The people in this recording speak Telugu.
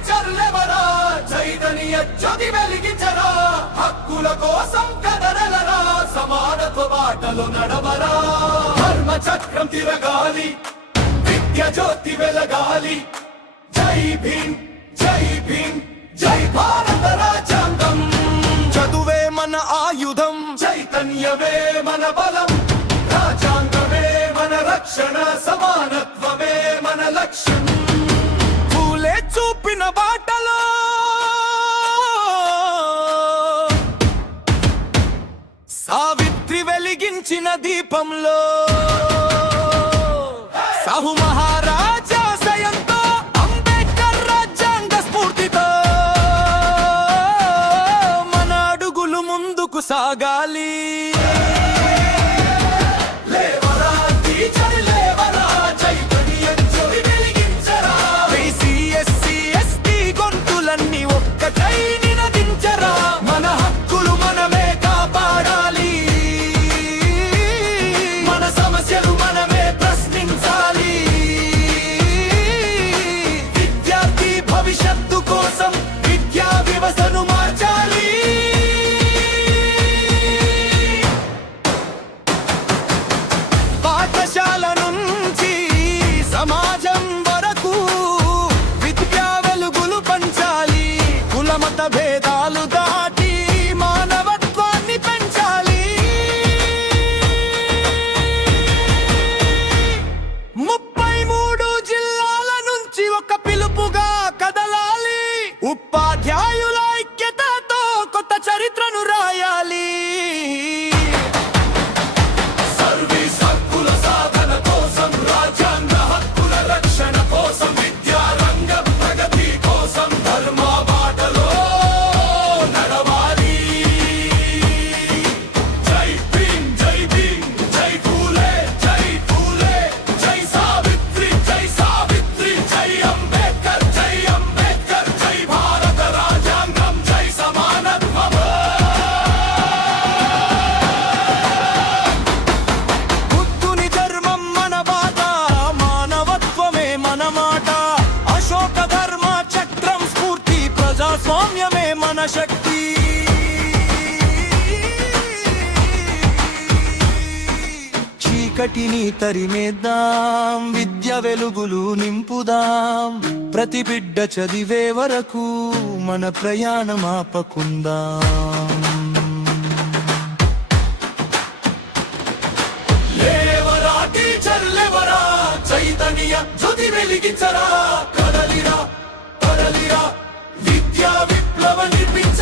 టీచర్లెవరా చైతన్య జ్యోతి వెలిగించరా హక్కుల కోసం కదలరా సమానత్వ బాటలో నడవరా ధర్మ చక్రం తిరగాలి విద్య జ్యోతి వెలగాలి జై భీమ్ జై భీమ్ జై భారత రాజ్యాంగం చదువే మన ఆయుధం చైతన్యమే మన బలం రాజ్యాంగమే మన రక్షణ సమానత్వమే మన లక్ష్యం పూలే చూపిన బాటలో సావిత్రి వెలిగించిన దీపంలో సాహు మహారాజా సయంతో అంబేద్కర్ రాజ్యాంగ స్ఫూర్తితో మన అడుగులు ముందుకు సాగాలి సమాజం వరకు విద్యా వెలుగులు పంచాలి కులమత భేదాలు దాటి మానవత్వాన్ని పెంచాలి 33 జిల్లాల నుంచి ఒక పిలుపుగా కదలాలి ఉపాధ్యాయుల ఐక్యతతో కొత్త చరిత్రను రాయాలి స్వామ్యమే మన శక్తి చీకటిని తరిమేద్దాం విద్య వెలుగులు నింపుదాం ప్రతి బిడ్డ చదివే వరకు మన ప్రయాణం ఆపకుందాం లేవరా టీచర్లెవరా చైతన్య జ్యోతి వెలిగించరా కదలిరా కదలిరా విద్యా విప్లవ నిర్మించ